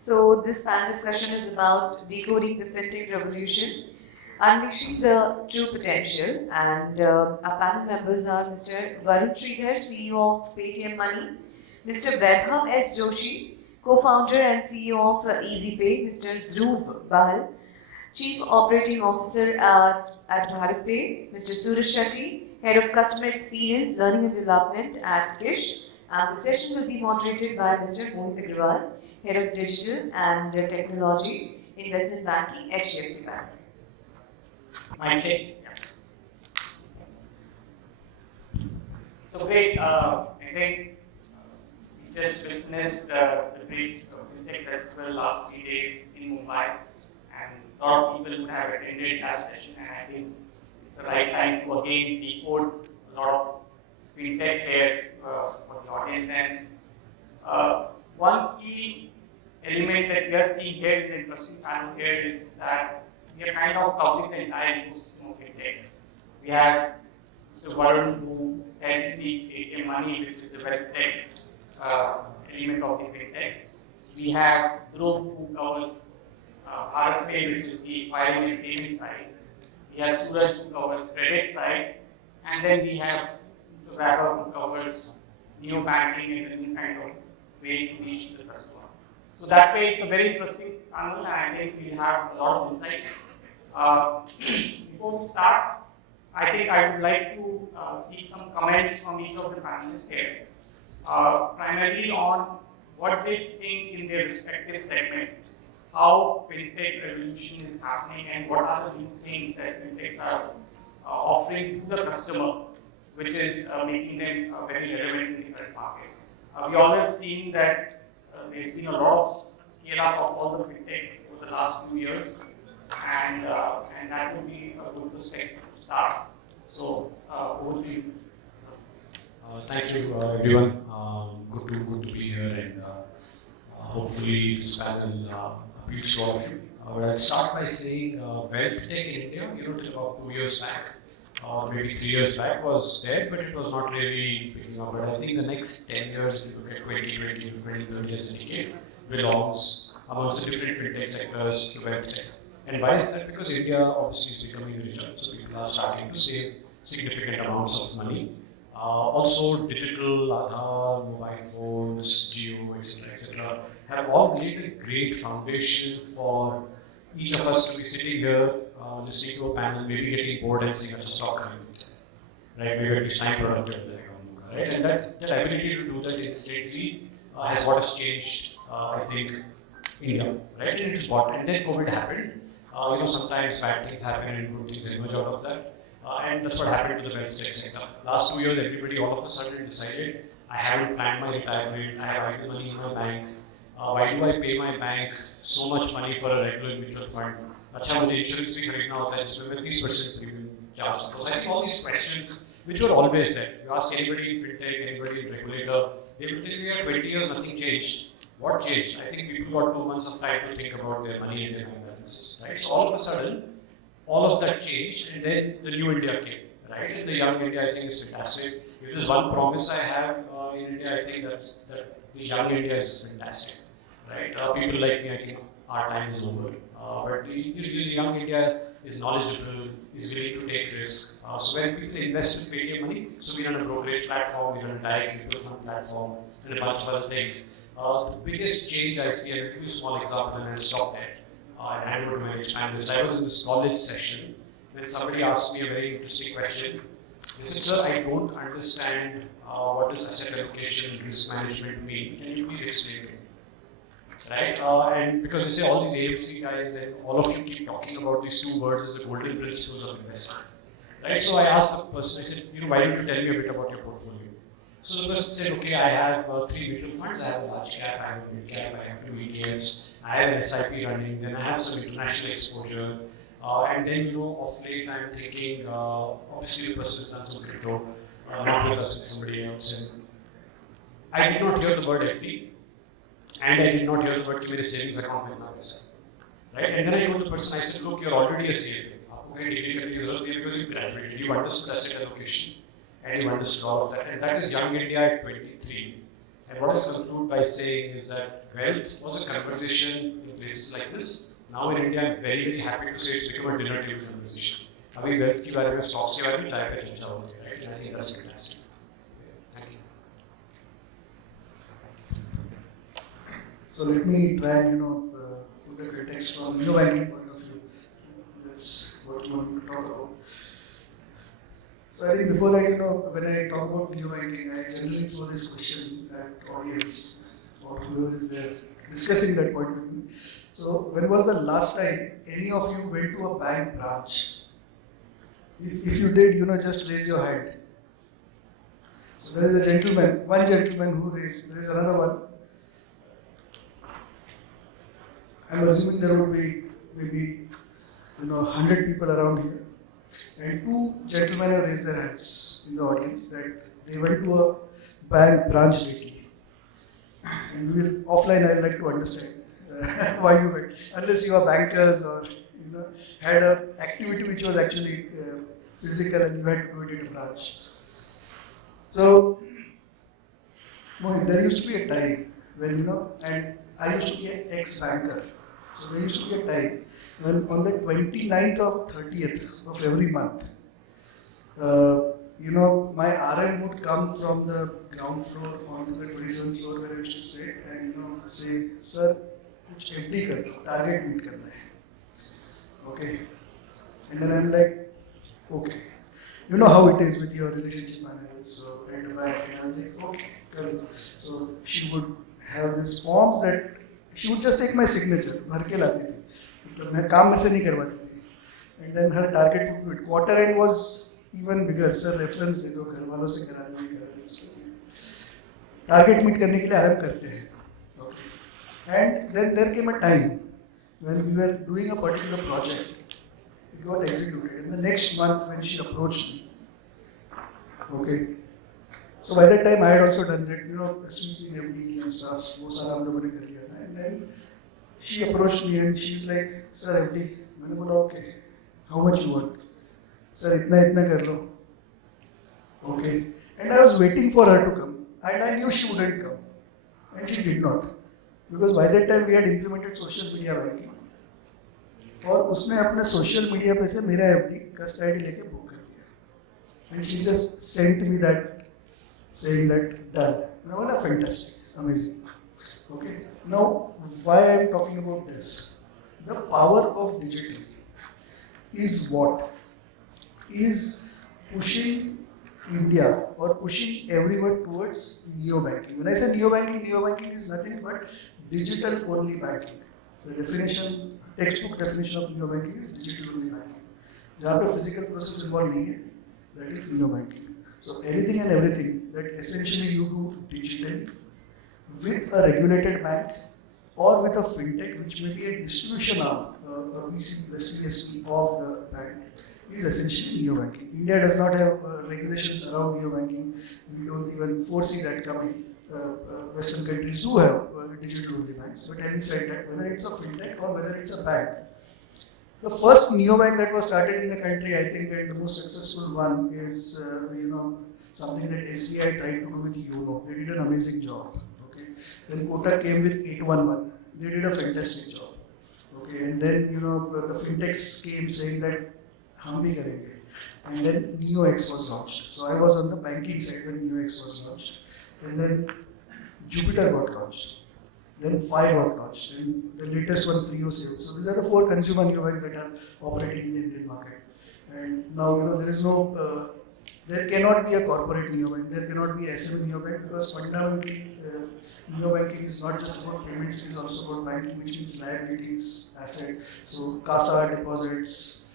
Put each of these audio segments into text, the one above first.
So this panel discussion is about decoding the fintech revolution, unleashing the true potential, and our panel members are Mr. Varun Sridhar, CEO of Paytm Money, Mr. Vaibhav S Joshi, co-founder and CEO of EasyPay, Mr. Dhruv Bahl, Chief Operating Officer at Bharat Pay, Mr. Suraj Shetty, Head of Customer Experience, Learning and Development at KISH, and the session will be moderated by Mr. 𝗕𝗵𝗲 𝗙𝗶𝗏, Head of Digital and Technology, Investment Banking, HDFC Bank. My check. So great, I think we just witnessed the big fintech festival last 3 days in Mumbai, and a lot of people would have attended that session, and I think it's the right time to again decode a lot of fintech here for the audience. And one key element that we are seeing here in the interesting panel here is that we are kind of covering the entire ecosystem of fintech. We have Mr. Varun, who heads the Paytm Money, which is the wealth tech element of the fintech. We have Dhruv, who covers Bharat Pay, which is the acquiring and payment side. We have Suraj, who covers credit side, and then we have Mr. Vaibhav, who covers new banking and a new kind of way to reach the customer. So that way, it's a very interesting panel, and I think we have a lot of insight. Before we start, I think I would like to see some comments from each of the panelists here, primarily on what they think in their respective segment, how fintech revolution is happening, and what are the new things that fintechs are offering to the customer, which is making them very relevant in the current market. We all have seen that there's been a lot of scale up of all the fintechs over the last few years, and that would be a good perspective to start. So, over to you. Thank you, everyone. Good to be here, and hopefully this panel appeals to all of you. But I'll start by saying wealth tech in India, till about 2 years back, or maybe 3 years back, was there, but it was not really picking up. But I think the next 10 years, if you look at 2020 to 2030 as a decade, belongs amongst the different fintech sectors to wealth tech. And why is that? Because India obviously is becoming richer, so people are starting to save significant amounts of money. Also, digital, Aadhaar, mobile phones, Jio, etc., have all laid a great foundation for each of us to be sitting here, listening to a panel, maybe getting bored and saying, "Acha stock khareed," right? Maybe at least time productive, right? And that ability to do that instantly has what has changed, I think, India, right? And it is what, and then COVID happened. Sometimes bad things happen and good things emerge out of that. And that's what happened to the wealth tech sector. Last 2 years, everybody all of a sudden decided, I haven't planned my retirement, I have idle money in my bank. Why do I pay my bank so much money for a regular mutual fund? अच्छा मुझे insurance भी खरीदना होता है जिसमें मैं 30% premium charge करता हूँ. So I think all these questions, which were always there. You ask anybody in fintech, anybody in regulator, they will tell you, 20 years nothing changed. What changed? I think people got 2 months of time to think about their money and their bank balances, right? So all of a sudden, all of that changed, and then the new India came, right? And the young India, I think, is fantastic. If there's one promise I have in India, I think that the young India is fantastic, right? People like me, I think our time is over. But the young India is knowledgeable, is willing to take risks. So when people invest in Paytm Money, so we run a brokerage platform, we run a direct mutual fund platform, and a bunch of other things. The biggest change I see, and I'll give you a small example, and I'll stop there. And hand over to my next panelist. I was in this college session when somebody asked me a very interesting question. They said, "Sir, I don't understand what does asset allocation and risk management mean. Can you please explain it?" Right? And because they say all these AMC guys and all of you keep talking about these two words as the golden principles of investing. Right? So I asked the person, I said, why don't you tell me a bit about your portfolio? So the person said, okay, I have 3 mutual funds, I have a large cap, I have a mid cap, I have 2 ETFs, I have an SIP running, then I have some international exposure, and then of late I'm thinking, obviously the person has done some crypto, not with us, with somebody else, and I did not hear the word FD, and I did not hear the word keep a savings account with my SIP. Right? And then I told the person, I said, look, you're already a CFA, because you graduated, you understood asset allocation, and you understood all of that. And that is young India at 23. And what I'll conclude by saying is that wealth was a conversation in places like this. Now in India, I'm very, very happy to say it's become a dinner table conversation. अभी wealth के बारे में, stocks के बारे में चाय पे चर्चा होती है, right? And I think that's fantastic. Thank you. So let me try and put a context from neo-banking point of view. That's what you want to talk about. So I think before that, when I talk about neo-banking, I generally throw this question at audience or whoever is there discussing that point with me. So when was the last time any of you went to a bank branch? If you did, just raise your hand. So there is a gentleman, one gentleman who raised, there is another one. I'm assuming there would be maybe 100 people around here. And two gentlemen have raised their hands in the audience that they went to a bank branch lately. And we will, offline, I'd like to understand why you went. Unless you are bankers or had an activity which was actually physical and you had to do it in a branch. So, Mohit, there used to be a time when, and I used to be an ex-banker. So there used to be a time when on the 29th or 30th of every month, my RM would come from the ground floor onto the 27th floor where I used to sit and say, sir, कुछ FD करो, target meet करना है. Okay. And then I'm like, okay. You know how it is with your relationship managers. So at the back, and I'm like, okay. So she would have these forms that she would just take my signature, भर के लाती थी. मतलब मैं काम में से नहीं करवाती थी. And then her target would be quarter end was even bigger. Sir, reference दे दो, घर वालों से करा दो. Target meet करने के लिए आरंभ करते हैं. Okay. And then there came a time when we were doing a particular project. It got executed. And the next month when she approached me, okay. So by that time I had also done that, SVP MDs and stuff, वो सारा हम लोगों ने कर लिया था. And then she approached me and she's like, Sir MD, मैंने बोला okay, how much you want? Sir इतना कर लो. Okay. And I was waiting for her to come. And I knew she wouldn't come. And she did not. Because by that time we had implemented social media banking. और उसने अपने social media पे से मेरा FD custody लेके book कर दिया. And she just sent me that, saying that done. And I was like, fantastic, amazing. Okay. Now, why I am talking about this? The power of digital is what? Is pushing India or pushing everyone towards neo-banking. When I say neo-banking is nothing but digital-only banking. The definition, textbook definition of neo-banking is digital-only banking. जहाँ पे physical process involved नहीं है, that is neo-banking. So anything and everything that essentially you do digitally with a regulated bank or with a fintech, which may be a distribution arm, a VC of the bank, is essentially neo-banking. India does not have regulations around neo-banking. We don't even foresee that coming. Western countries do have digital-only banks. But having said that, whether it's a fintech or whether it's a bank, the first neo-bank that was started in the country, I think, and the most successful one is, something that SBI tried to do with YONO. They did an amazing job. Okay. Then Kotak came with 811. They did a fantastic job. Okay. And then, the fintechs came saying that हम भी करेंगे. And then NeoX was launched. So I was on the banking side when NeoX was launched. And then Jupiter got launched. Then Phi got launched. And the latest one, FreeOSale. So these are the 4 consumer neobanks that are operating in the Indian market. And now there is no, there cannot be a corporate neobank. There cannot be a SME neobank because fundamentally neobanking is not just about payments. It is also about banking, which means liabilities, asset. So CASA, deposits,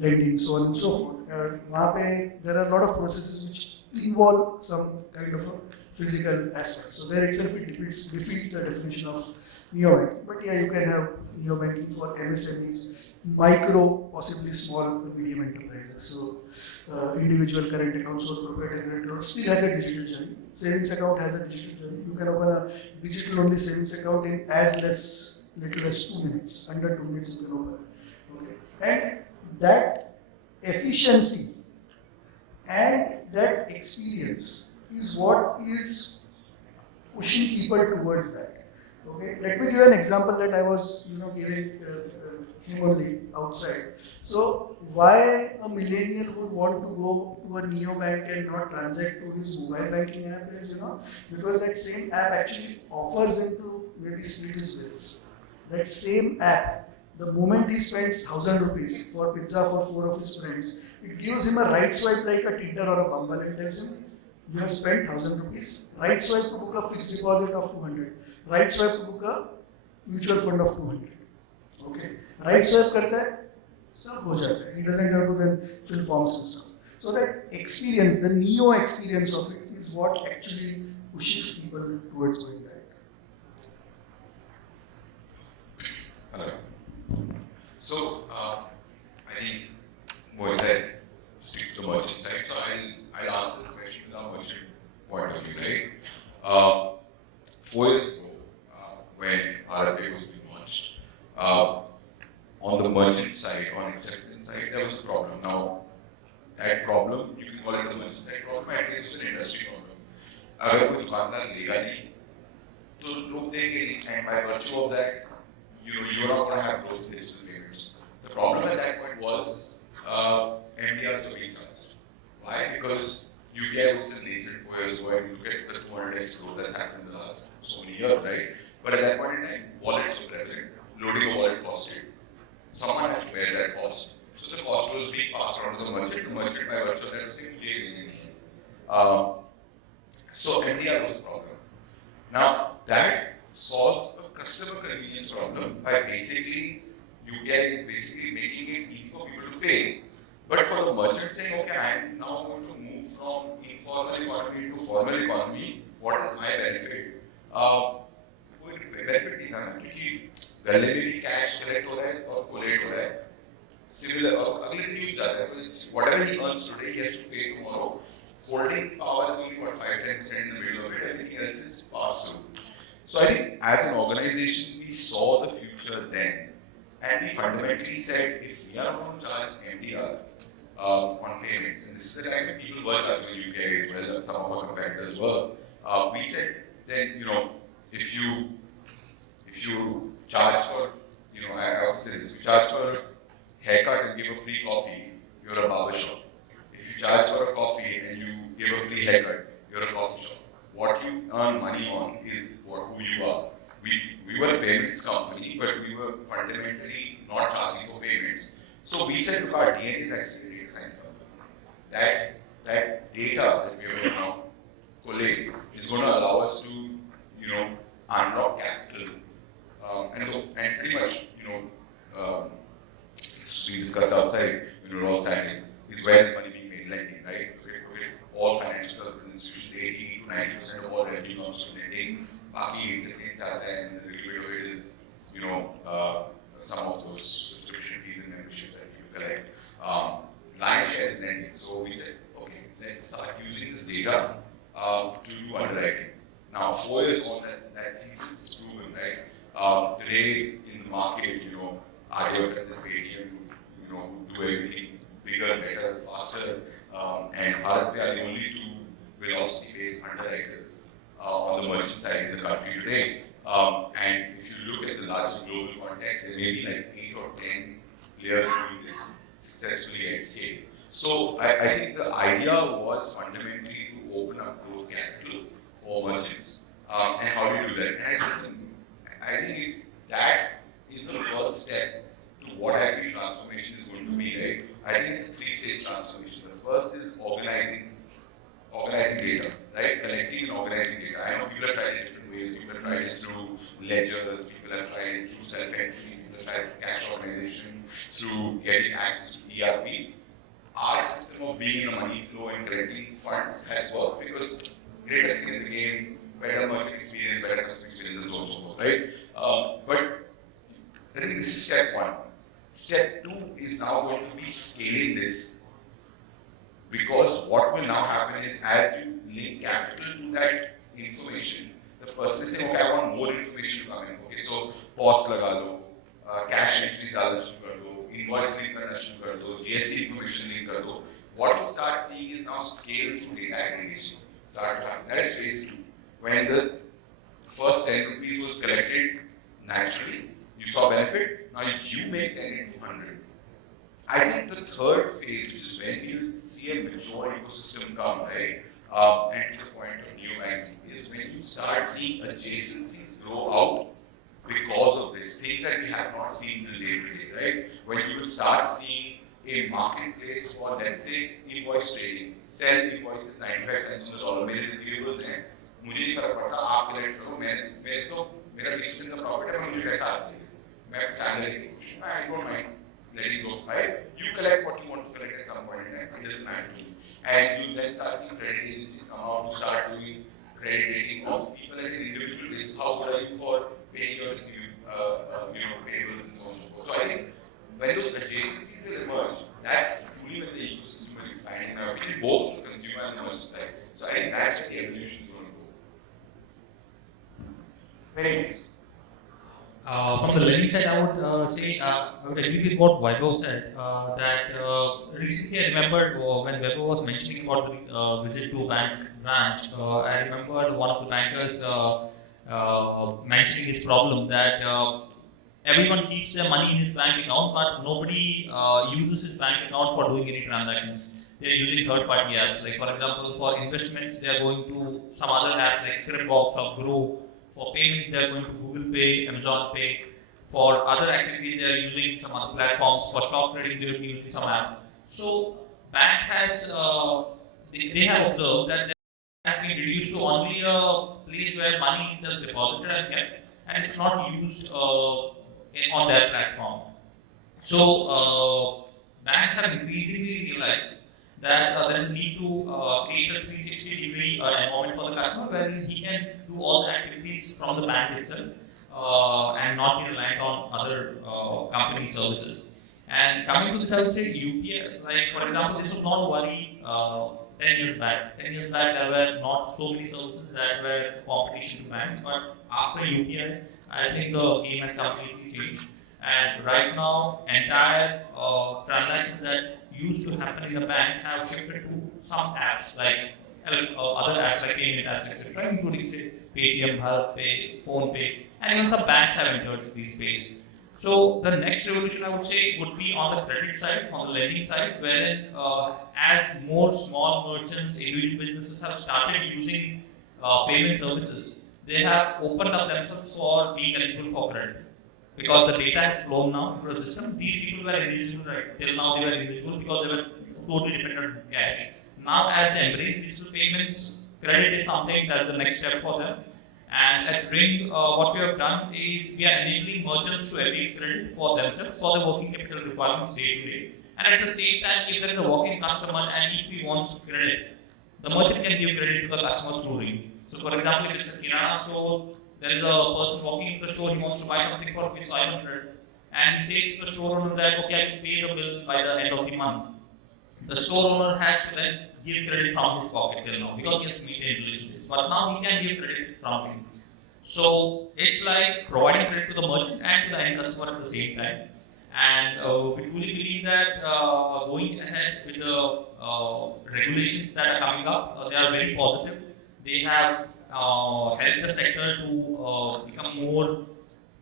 lending, so on and so forth. वहाँ पे there are a lot of processes which involve some kind of a physical aspect. So there itself it defeats the definition of neobanking. But yeah, you can have neobanking for MSMEs, micro, possibly small, medium enterprises. So individual current account, sole proprietor account still has a digital journey. Savings account has a digital journey. You can open a digital-only savings account in as little as 2 minutes. Under 2 minutes you can open. Okay. And that efficiency and that experience is what is pushing people towards that. Okay, let me give you an example that I was, giving him only outside. So why a millennial would want to go to a neobank and not transact to his mobile banking app is, because that same app actually offers him to maybe split his bills. That same app, the moment he spends 1,000 rupees for pizza for 4 of his friends, it gives him a right swipe like a Tinder or a Bumble and tells him, you have spent 1,000 rupees, right swipe to book a fixed deposit of 200, right swipe to book a mutual fund of 200. Okay, right swipe करता है, सब हो जाता है. He doesn't have to then fill forms and stuff. So that experience, the neo experience of it, is what actually pushes people towards going that. Hello. So, I think what said, stick to the merchant side. So I'll answer the question from a merchant point of view, right? 4 years ago, when RFA was being launched, on the merchant side, on acceptance side, there was a problem. Now, that problem, you can call it the merchant side problem, I think it was an industry problem. अगर कोई दुकानदार लेगा नहीं, तो लोग देंगे नहीं, and by virtue of that, you're not going to have growth in digital payments. The problem at that point was MDRs were being charged. Why? Because UPI was still nascent 4 years ago, and you look at the 200x growth that's happened in the last so many years, right? But at that point in time, wallets were prevalent. Loading a wallet costed. Someone has to bear that cost. So the cost was being passed on to the merchant by virtue of that was simply so MDR was the problem. Now that solves a customer convenience problem by basically UPI is basically making it easy for people to pay. But for the merchant saying, okay, I am now going to move from informal economy to formal economy, what is my benefit? कोई benefit नहीं था ना, क्योंकि पहले भी cash collect हो रहा है और collect हो रहा है. Similar, और अगले दिन use जाता है. Whatever he earns today, he has to pay tomorrow. Holding power is only what 5-10% in the middle of it. Everything else is passed through. So I think as an organization, we saw the future then, and we fundamentally said, if we are going to charge MDR on payments, and this is the time when people were charging UPI as well, some of our competitors were, we said then, if you charge for, I often say this, you charge for a haircut and give a free coffee, you're a barber shop. If you charge for a coffee and you give a free haircut, you're a coffee shop. What you earn money on is who you are. We were a payments company, but we were fundamentally not charging for payments. So we said, look, our DNA is actually a data science company. That data that we are going to now collate is going to allow us to, unlock capital. And pretty much, we discussed outside, when we were all standing, is where the money being made, lending, right? All financial services institutions, 80 to 90% of all revenue comes from lending. Baki interchange and the little bit of it is, some of those subscription fees and memberships that you collect. Lion's share is lending. So we said, okay, let's start using this data to do underwriting. Now, 4 years on, that thesis is proven, right? Today in the market, IDF and the Paytm, do everything bigger, better, faster, and Bharat, they are the only two velocity-based underwriters on the merchant side in the country today. And if you look at the larger global context, there may be like 8 or 10 players doing this successfully at scale. So I think the idea was fundamentally to open up growth capital for merchants. And how do you do that? And I think that is the first step to what I feel transformation is going to be, right? I think it's a 3-stage transformation. The first is organizing data, right? Collecting and organizing data. I know people have tried it different ways. People have tried it through ledgers, people have tried it through self-entry, people have tried it through cash organization, through getting access to ERPs. Our system of being in a money flow and collecting funds has worked because greater skin in the game, better merchant experience, better customer experience, and so on and so forth, right? But I think this is step 1. Step 2 is now going to be scaling this, because what will now happen is as you link capital to that information, the person is saying, okay, I want more information to come in. Okay, so POS laga lo, cash entries डालना शुरू कर दो, invoice link करना शुरू कर दो, GST information link कर दो. What you start seeing is now scale through data aggregation start to happen. That is phase 2. When the first 10 rupees was collected naturally, you saw benefit, now you make 10 into 100. I think the third phase, which is when you see a mature ecosystem come, right, and to the point of new banking, is when you start seeing adjacencies grow out because of this, things that we have not seen till today, right? When you start seeing a marketplace for, let's say, invoice trading, sell invoices 95 cents on the dollar, मेरे receivables हैं, मुझे नहीं फर्क पड़ता, आप collect करो, मैं तो मेरा 20% का profit है, मुझे पैसा आ जाए, मैं channel लेके खुश हूँ, I don't mind letting those five, you collect what you want to collect at some point in time, it doesn't matter to me. And you then start seeing credit agencies come out to start doing credit rating of people at an individual basis. How good are you for paying your payables and so on and so forth. So I think when those adjacencies will emerge, that's truly when the ecosystem will expand, in my opinion, both the consumer and the merchant side. So I think that's where the evolution is going to go. Very nice. From the lending side, I would say I would agree with what Vaibhav said. That recently I remembered when Vaibhav was mentioning about the visit to bank branch. I remember one of the bankers mentioning this problem that everyone keeps their money in his bank account, but nobody uses his bank account for doing any transactions. They are using third-party apps. Like for example, for investments, they are going to some other apps like 𝗓𝗏𝗏 or 𝗓𝗏. For payments, they are going to Google Pay, Amazon Pay. For other activities, they are using some other platforms. For stock trading, they will be using some app. So, bank has they have observed that there has been reduced to only a place where money is just deposited and kept, and it's not used on their platform. So, banks have increasingly realized that there is a need to create a 360-degree environment for the customer where he can do all the activities from the bank itself and not be reliant on other company services. And coming to this, I would say UPI, like for example, this was not a worry 10 years back. 10 years back, there were not so many services that were competition to banks, but after UPI, I think the game has completely changed. And right now, entire transactions that used to happen in the bank have shifted to some apps like other apps like payment apps, etc., including say Paytm, 𝗏𝗏, PhonePe, and even some banks have entered these space. So the next revolution, I would say, would be on the credit side, on the lending side, wherein as more small merchants, individual businesses have started using payment services, they have opened up themselves for being eligible for credit. Because the data has flown now into the system, these people were eligible right till now. They were eligible because they were totally dependent on cash. Now, as they embrace digital payments, credit is something that's the next step for them. And at Ring, what we have done is we are enabling merchants to avail credit for themselves for the working capital requirements day to day. And at the same time, if there is a walk-in customer and if he wants credit, the merchant can give credit to the customer through Ring. So, for example, if it's a kirana store, there is a person walking into the store, he wants to buy something for ₹500, and he says to the store owner that, okay, I will pay the bill by the end of the month. The store owner has to then give credit from his pocket till now, because he has to maintain relationships. But now he can give credit from him. So it's like providing credit to the merchant and to the end customer at the same time. And we truly believe that going ahead with the regulations that are coming up, they are very positive. They have help the sector to become more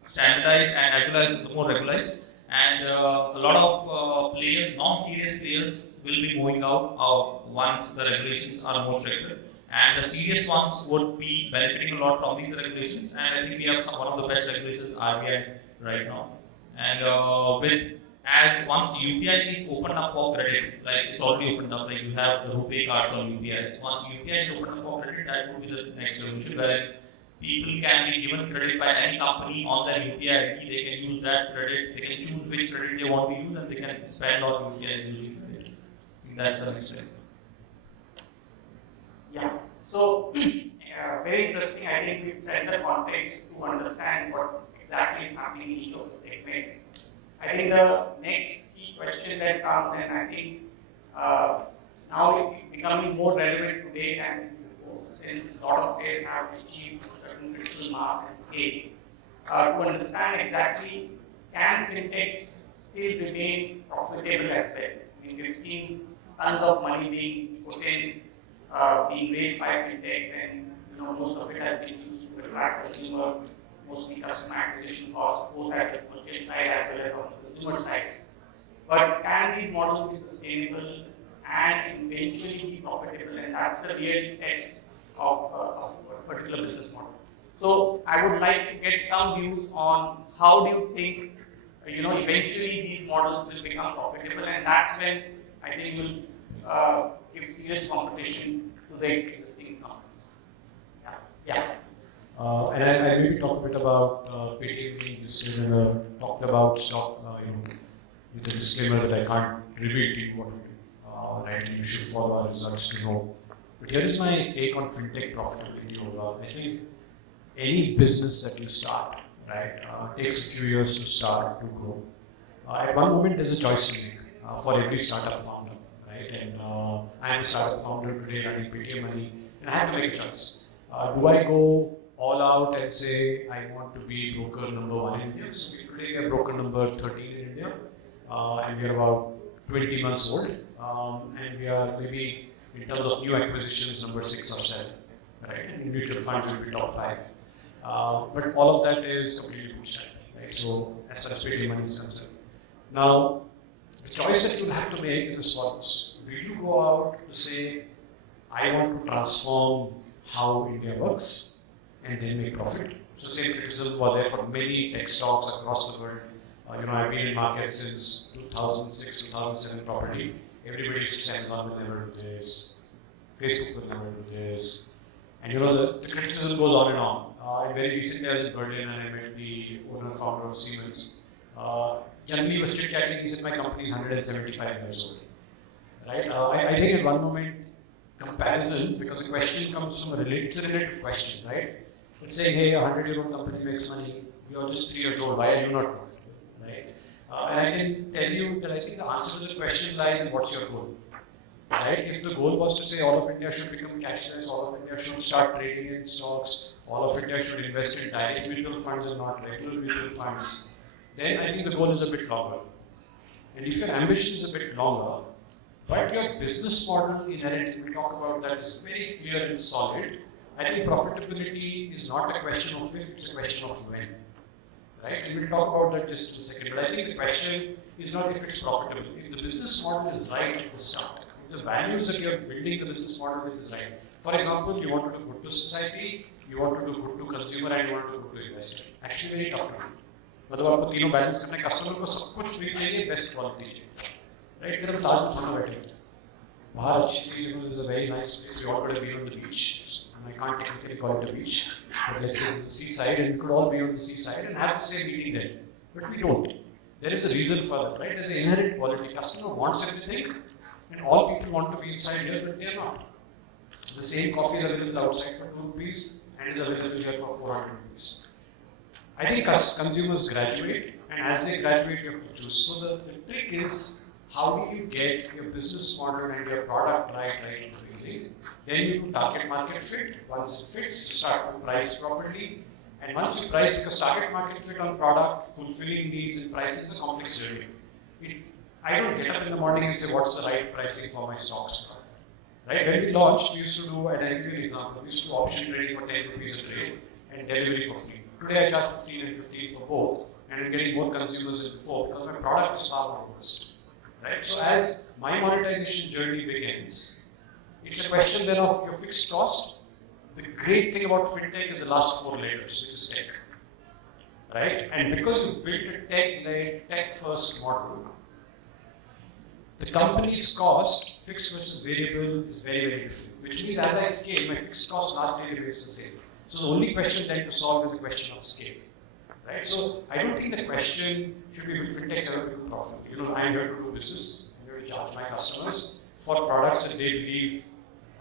standardized and as well as more regularized, and a lot of players, non-serious players, will be moving out once the regulations are more stricter, and the serious ones would be benefiting a lot from these regulations. And I think we have one of the best regulations RBI right now, and with as once UPI is opened up for credit, like it's already opened up, like you have the RuPay cards on UPI. Once UPI is opened up for credit, that would be the next revolution, where people can be given credit by any company on their UPI ID. They can use that credit, they can choose which credit they want to use, and they can spend on UPI using credit. I think that's the next step. Yeah. So, very interesting. I think we've set the context to understand what exactly is happening in each of the segments. I think the next key question that comes, and I think now it's becoming more relevant today than before, since a lot of players have achieved a certain critical mass and scale, to understand exactly can fintechs still remain profitable as well. I mean, we've seen tons of money being put in, being raised by fintechs, and most of it has been used to attract consumer, mostly customer acquisition costs, both at the merchant side as well as on the consumer side. But can these models be sustainable and eventually be profitable? And that's the real test of a particular business model. So I would like to get some views on how do you think, eventually these models will become profitable, and that's when I think we'll give serious competition to the existing companies. Yeah. And I maybe talk a bit about Paytm being listed and talked about stock, with the disclaimer that I can't reveal to you what we do. Right, you should follow our results to know. But here is my take on fintech profitability overall. I think any business that you start, right, takes a few years to start to grow. At one moment, there's a choice to make for every startup founder, right? And I'm a startup founder today running Paytm Money, and I have to make a choice. Do I go all out and say I want to be broker number 1 in India? So today we are broker number 13 in India, and we are about 20 months old, and we are maybe in terms of new acquisitions number 6 or 7, right? And in mutual funds will be top 5. But all of that is completely bootstrapped, right? So as far as Paytm Money is concerned. Now, the choice that you have to make is as follows. Will you go out to say, I want to transform how India works and then make profit? So same criticism was there for many tech stocks across the world. I've been in markets since 2006, 2007 property. Everybody used to say Amazon will never do this, Facebook will never do this. And the criticism goes on and on. Very recently I was in Berlin and I met the owner founder of Siemens. Generally was chit-chatting, he said my company is 175 years old. Right? I think at one moment, comparison, because the question comes from a relative question, right? It's saying, hey, a 100-year-old company makes money, you're just 3 years old, why are you not profitable? Right? And I can tell you that I think the answer to the question lies in what's your goal. Right? If the goal was to say all of India should become cashless, all of India should start trading in stocks, all of India should invest in direct mutual funds and not regular mutual funds, then I think the goal is a bit longer. And if your ambition is a bit longer, but your business model inherently, we talk about that, is very clear and solid, I think profitability is not a question of if, it's a question of when. Right? And we'll talk about that just in a second. But I think the question is not if it's profitable. If the business model is right at the start, if the values that you're building the business model with is right. For example, you want to do good to society, you want to do good to consumer, and you want to do good to investor. Actually, very tough one. मतलब आपको तीनों balance करने customer को सब कुछ free चाहिए best quality चाहिए right फिर हम ताज खाना बैठे बाहर अच्छी सी is a very nice place we all could have been on the beach and I can't technically call it a beach but let's say the seaside and we could all be on the seaside and have the same meeting there but we don't. There is a reason for that, right? There's an inherent quality. Customer wants everything and all people want to be inside here but they are not. The same coffee is available outside for 2 rupees and is available here for 400 rupees. I think as consumers graduate, and as they graduate, you have to choose. So the trick is, how do you get your business model and your product right in the beginning? Then you do target market fit. Once it fits, you start to price properly. And once you price, because target market fit on product, fulfilling needs and pricing is a complex journey. I don't get up in the morning and say, what's the right pricing for my stocks? Right? When we launched, we used to do, and I'll give you an example, we used to do option trading for 10 rupees a trade and delivery for free. Today I charge 15 and 15 for both, and I'm getting more consumers than before because my product is far more robust. Right? So as my monetization journey begins, it's a question then of your fixed cost. The great thing about fintech is the last 4 letters, which is tech. Right? And because you built a tech-led, tech-first model, the company's cost, fixed versus variable, is very, very different. Which means as I scale, my fixed cost largely remains the same. So the only question then to solve is the question of scale, right? So I don't think the question should be will fintechs ever become profitable. I'm here to do business. I'm here to charge my customers for products that they believe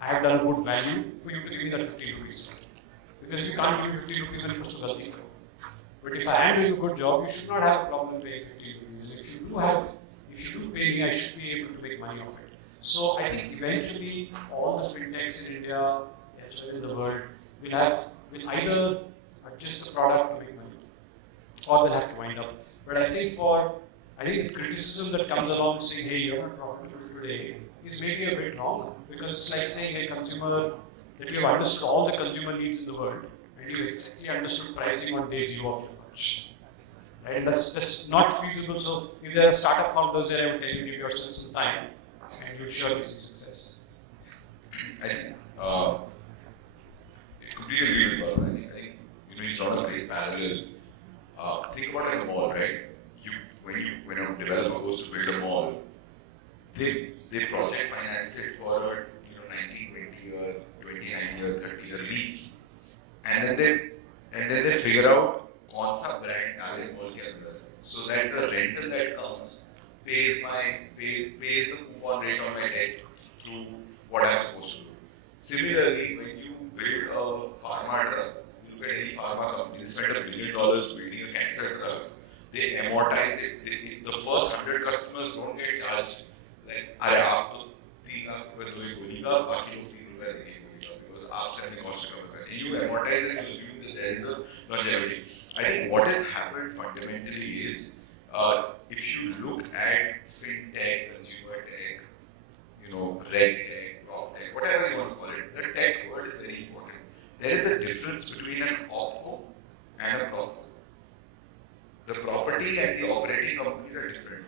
I have done good value for you to give me that 50 rupees. Because if you can't give me 50 rupees, then it goes to 𝗕𝗏𝗧𝗏. But if I am doing a good job, you should not have a problem paying 50 rupees. If you do pay me, I should be able to make money off it. So I think eventually all the fintechs in India, actually in the world, will either adjust the product to make money, or they'll have to wind up. But I think the criticism that comes along saying, hey, you're not profitable today, is maybe a bit wrong, because it's like saying, hey, consumer, that you have understood all the consumer needs in the world, and you exactly understood pricing on day zero of your launch. Right? That's not feasible. So if there are startup founders there, I will tell you, give yourself some time, and you'll surely see success. I think it could be a really good one. I think it's not a great parallel. Think about like a mall, right? When a developer goes to build a mall, they project finance it for a 19, 20 year, 29 year, 30 year lease, and then they figure out कौन सा brand डाले mall के अंदर, so that the rental that comes pays the coupon rate on my debt through what I am supposed to do. Similarly, when you build a pharma drug, you look at any pharma company, they spend $1 billion building a cancer drug. They amortize it. The first 100 customers don't get charged like, अरे आप तो 3 लाख रुपए दोगे गोली का, बाकी लोग 3 रुपए देंगे गोली का, because आप selling cost cover कर रहे हैं. You amortize and you assume that there is a longevity. I think what has happened fundamentally is, if you look at fintech, consumer tech, reg tech, prop tech, whatever you want to call it, the tech word is very important. There is a difference between an opco and a propco. The property and the operating companies are different.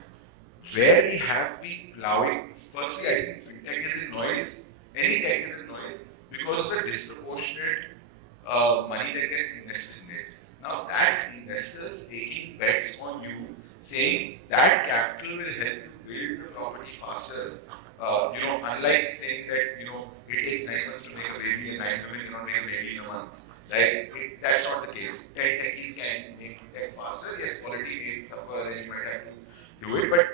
Where we have been plowing, firstly, I think fintech is in noise, any tech is in noise, because of the disproportionate money that gets invested in it. Now that's investors taking bets on you, saying that capital will help you build the property faster. Unlike saying that it takes 9 months to make a baby and 9 women cannot make a baby in a month. That's not the case. 10 techies can make tech faster. Yes, quality may suffer and you might have to do it, but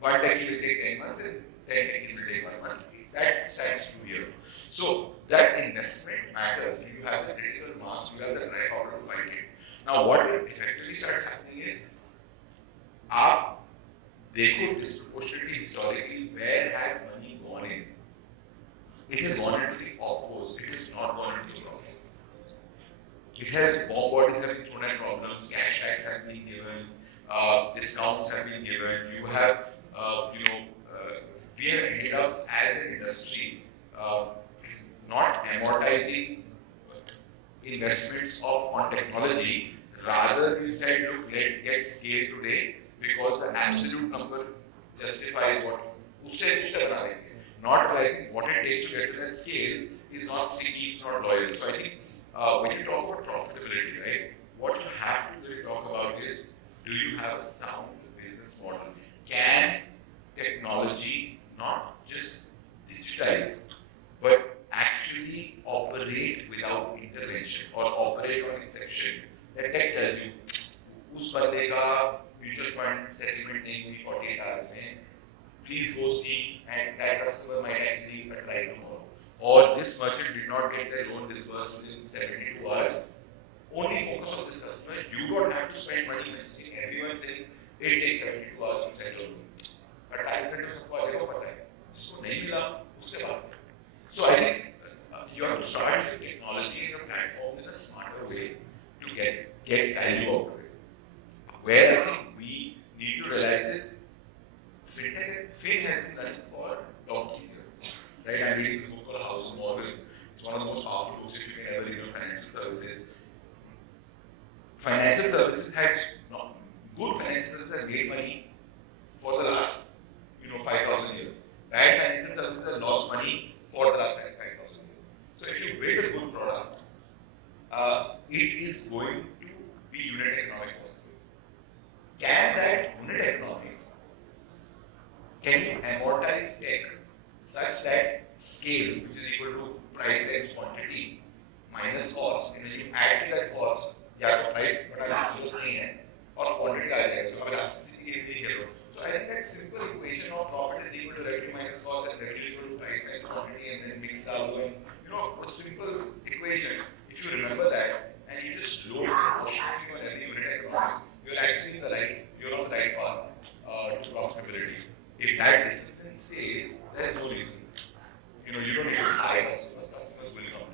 one techie will take 10 months and 10 techies will take 1 month. That stands to here. So that investment matters. You have the critical mass, you have the dry powder to fight it. Now what effectively starts happening is, they could disproportionately historically, where has money gone in? It has gone into the opposed, it has not gone into the problem. It has, bomb bodies have been thrown at problems, cashbacks have been given, discounts have been given, you have, we have ended up as an industry not amortizing investments on technology. Rather, we said, look, let's get scale today because the absolute number justifies what usse bana denge. Not realizing what it takes to get to that scale is not sticky, it's not loyal. So I think when you talk about profitability, right, what you have to really talk about is, do you have a sound business model? Can technology not just digitize, but actually operate without intervention or operate on exception? The tech tells you, उस बंदे का mutual fund settlement नहीं हुई 48 hours में, please go see, and that customer might actually apply tomorrow. Or this merchant did not get their loan disbursed within 72 hours. Only focus on this customer. You don't have to spend money investing. Everyone saying it takes 72 hours to settle a loan. But tax center सबको आगे को पता है. जिसको नहीं मिला उससे बात. So I think you have to start using technology and the platform in a smarter way to get value out of it. Where I think we need to realize is, Fin has been running for donkeys years. Right? I'm reading this book called House of Morgan. It's one of the most powerful books if you can ever read on financial services. Financial services had good financial services have made money for the last 5,000 years. Bad financial services have lost money for the last 5,000 years. So if you build a good product, it is going to be unit economic positive. Can that unit economics, can you amortize tech such that scale, which is equal to price times quantity minus cost, and when you add to that cost, या तो price बढ़ाना जरूरत नहीं है और quantity आ जाएगा, तो elasticity के लिए है. So I think that simple equation of profit is equal to revenue minus cost and revenue equal to price times quantity, and then mix are going. A simple equation. If you remember that and you just load proportionally on every unit economics, you're actually you're on the right path to profitability. If that discipline stays, there is no reason. You don't need to hire customers will come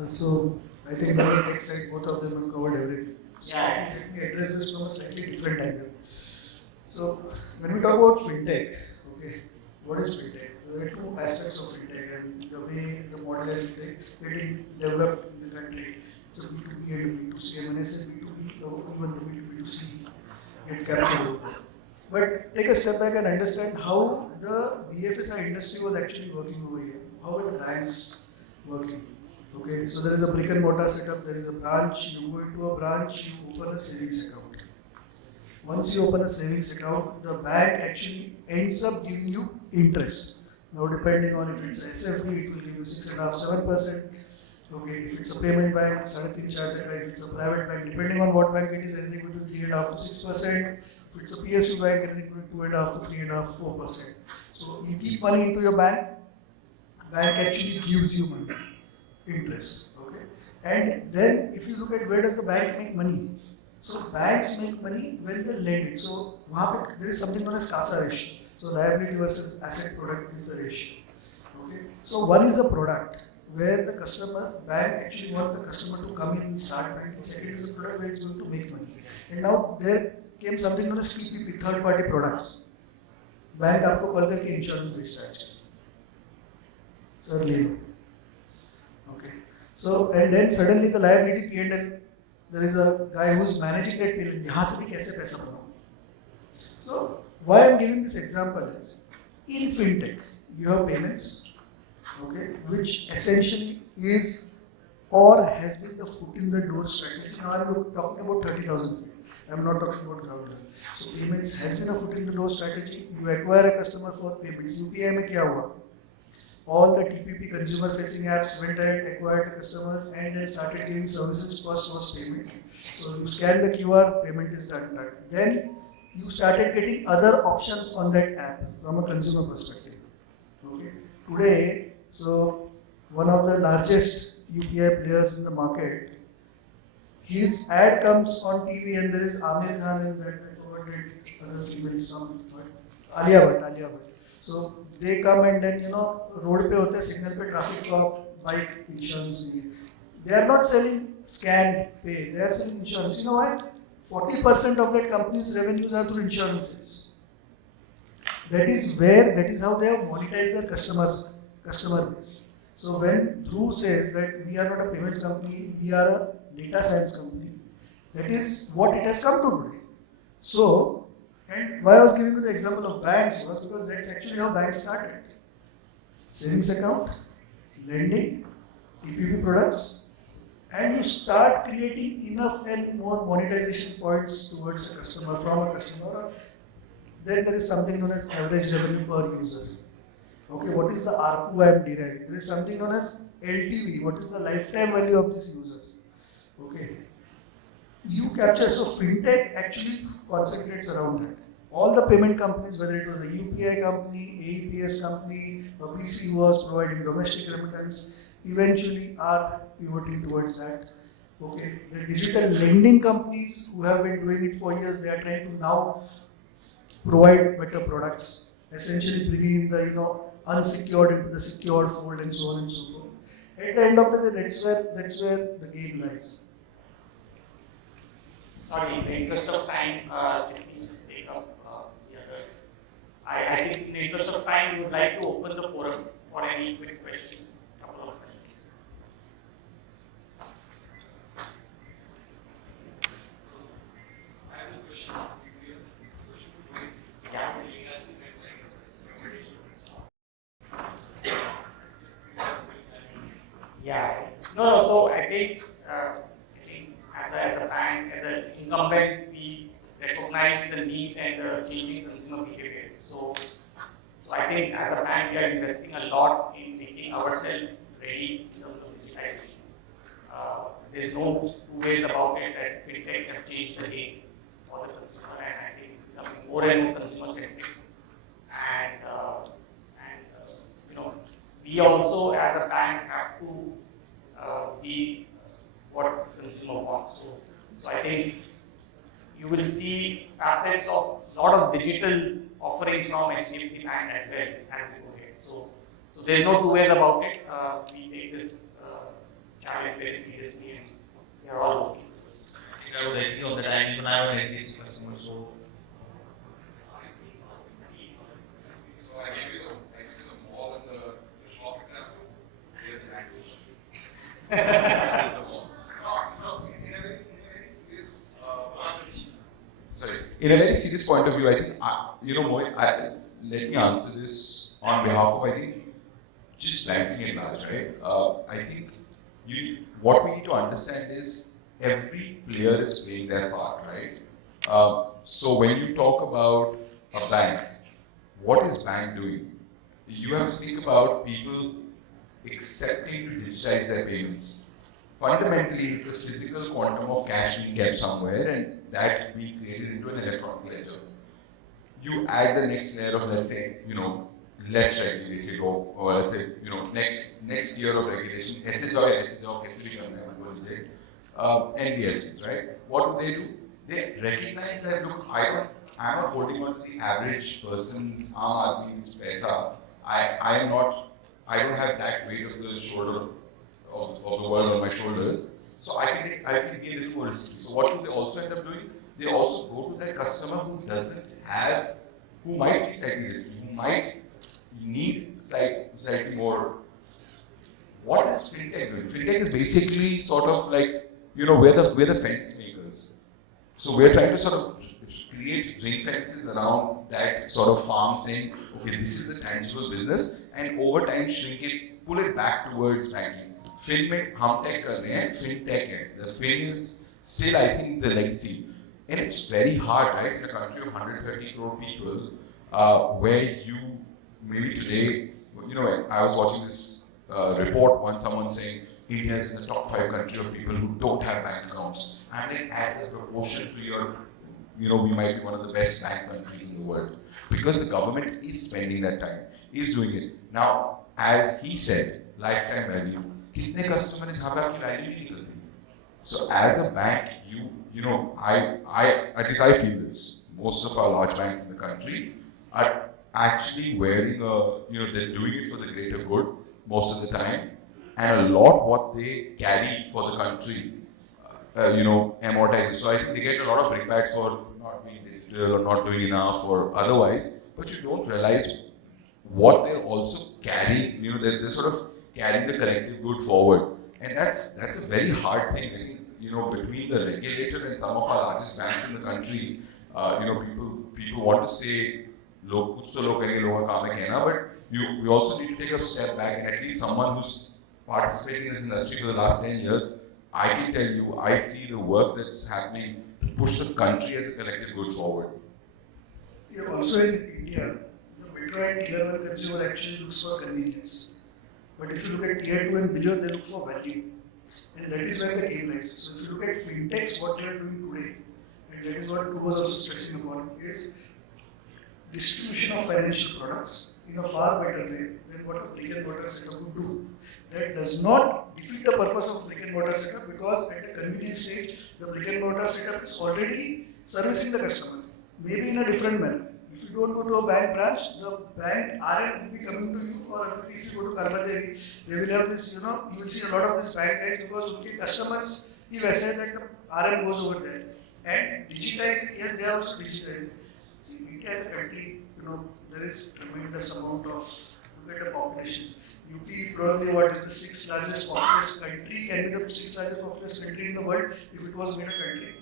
to you. So I think on the tech side, both of them have covered everything. So let me address this from a slightly different angle. So when we talk about fintech, okay, what is fintech? There are two aspects of fintech, and the way the model is getting developed in the country. It's a B2B and B2C, and when I say B2B, even the B2B2C gets captured over there. But take a step back and understand how the BFSI industry was actually working over here. How were the banks working? Okay, so there is a brick and mortar setup, there is a branch, you go into a branch, you open a savings account. Once you open a savings account, the bank actually ends up giving you interest. Now depending on if it's SFB, it will give you 6.5%, 7%. Okay, if it's a payment bank, 3.5%. If it's a private bank, depending on what bank it is, anything between 3.5% to 6%. If it's a PSU bank, anything between 2.5% to 3.5%, 4%. So you keep money into your bank actually gives you money, interest. Okay, and then if you look at where does the bank make money? So banks make money when they lend it. So there is something known as CASA ratio. So liability versus asset product is the ratio. Okay, so one is a product where the bank actually wants the customer to come in and start banking. Second is a product where it's going to make money. And now there came something known as 𝗕𝗵𝗲, third party products. Bank आपको call करके insurance बेचता है sir ले लो. Okay, so and then suddenly the liability P&L, there is a guy who is managing that P&L. यहाँ से भी कैसे पैसा बनाऊँ? So why I am giving this example is in fintech you have payments, okay, which essentially is or has been the foot in the door strategy. Now I am talking about 30,000 feet. I am not talking about ground level. So payments has been a foot in the door strategy. You acquire a customer for payments. UPI में क्या हुआ? All the TPP consumer facing apps went ahead, acquired the customers, and then started giving services. First was payment. So you scan the QR, payment is done. Then you started getting other options on that app from a consumer perspective. Okay. Today, so one of the largest UPI players in the market, his ad comes on TV and there is Amir Khan and that, I forgot it, other female, some, Aliya Bhatt. So they come and then, road pe hote, signal pe traffic cop, bike insurance. They are not selling scan, pay, they are selling insurance. You know why? 40% of that company's revenues are through insurances. That is how they have monetized their customer base. So when Dhruv says that we are not a payments company, we are a data science company, that is what it has come to today. So, and why I was giving you the example of banks was because that's actually how banks started. Savings account, lending, TPP products, and you start creating enough and more monetization points towards the customer, from a customer. Then there is something known as average revenue per user. Okay, what is the ARPU I am deriving? There is something known as LTV, what is the lifetime value of this user? Okay, you capture, so fintech actually concentrates around that. All the payment companies, whether it was a UPI company, AEPS company, a BC was providing domestic remittance, eventually are pivoting towards that. Okay, the digital lending companies who have been doing it for years, they are trying to now provide better products, essentially bringing the unsecured into the secured fold and so on and so forth. At the end of the day, that's where the game lies. Sorry, in the interest of time, let me just take up the other. I think in the interest of time, we would like to open the forum for any quick questions. Couple of questions. I have a question. Yeah. Yeah. No. So I think as a bank, as an incumbent, we recognize the need and the changing consumer behavior. So I think as a bank, we are investing a lot in making ourselves ready in terms of digitization. There is no two ways about it that fintechs have changed the game for the consumer, and I think it's becoming more and more consumer centric. And we also as a bank have to be what the consumer wants. So I think you will see facets of a lot of digital offerings from HDFC Bank as well as we go ahead. So there is no two ways about it. We take this challenge very seriously and we are all working. I think I would agree on that. I even have an HDFC customer, so I give you the in a very serious point of view, I think, Mohit, let me answer this on behalf of, I think, just banking in large, right? I think what we need to understand is every player is playing their part, right? So when you talk about a bank, what is bank doing? You have to think about people accepting to digitize their payments. Fundamentally, it's a physical quantum of cash being kept somewhere and that being created into an electronic ledger. You add the next layer of, let's say, less regulated or let's say, next year of regulation, 𝗧𝗷 NBFCs, right? What do? They recognize that, look, I'm not holding on to the average person's 𝗕𝗏𝗏's paisa. I don't have that weight of the shoulder of the world on my shoulders. So I can be a little more risky. So what do they also end up doing? They also go to that customer who might be slightly risky, who might need slightly more. What is fintech doing? Fintech is basically sort of like, we're the fence makers. So we're trying to sort of create ring fences around that sort of farm, saying, okay, this is a tangible business, and over time shrink it, pull it back towards banking. Fin mein hum tech kar rahe hain, fintech hai. The fin is still, I think, the legacy. And it's very hard, right, in a country of 130 crore people, where you, maybe today, I was watching this report once, someone saying, India is in the top 5 country of people who don't have bank accounts. And then as a proportion to your, we might be one of the best bank countries in the world. Because the government is spending that time, is doing it. Now, as he said, lifetime value, kitne customer is value nahi karti. So as a bank, at least I feel this, most of our large banks in the country are actually wearing they're doing it for the greater good most of the time, and a lot what they carry for the country, amortizes. So I think they get a lot of brickbats for not being digital or not doing enough or otherwise, but you don't realize what they're also carrying, they're sort of carrying the collective good forward. And that's a very hard thing. I think, between the regulator and some of our largest banks in the country, people want to say, kuch to log karenge, logon ka kaam hai kehna, but we also need to take a step back, and at least someone who's participating in this industry for the last 10 years, I can tell you, I see the work that's happening to push the country as a collective good forward. See, also in India, the metro and tier 1 consumer actually looks for convenience. But if you look at tier 2 and below, they look for value. And that is where the game lies. So if you look at fintechs, what they are doing today, and that is what Dhruv was also stressing upon, is distribution of financial products in a far better way than what a brick and mortar setup would do. That does not defeat the purpose of brick and mortar setup, because at a convenience stage, the brick and mortar setup is already servicing the customer, maybe in a different manner. If you don't go to a bank branch, the bank RM will be coming to you, or maybe if you go to 𝗕𝗏𝗏, they will have this, you will see a lot of these bank guys, because okay, customers, he will say that the RM goes over there. And digitizing, yes, they are also digitizing. See, India as a country, there is tremendous amount of, look at the population. UP probably what is the 6th largest populous country, can be the 6th largest populous country in the world if it was made a country.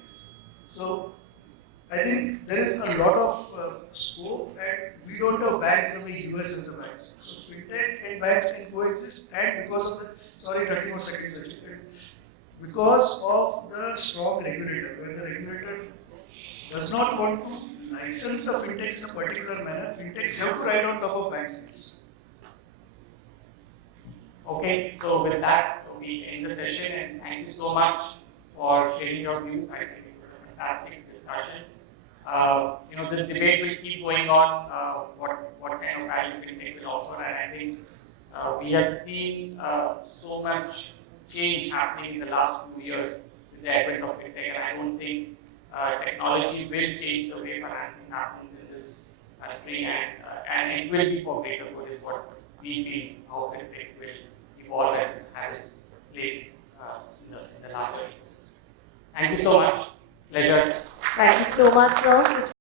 So I think there is a lot of scope, and we don't have banks the way US has the banks. So fintech and banks can coexist, and because of the, 30 more seconds, because of the strong regulator, when the regulator does not want to license the fintechs in a particular manner, fintechs have to ride on top of banks. Okay, so with that, we end the session, and thank you so much for sharing your views. I think it was a fantastic discussion. This debate will keep going on, what kind of value fintech will offer, and I think we have seen so much change happening in the last few years with the advent of fintech, and I don't think technology will change the way financing happens in this country, and it will be for greater good is what we feel how fintech will evolve and have its place in the larger ecosystem. Thank you so much. Pleasure. Thank you so much, sir.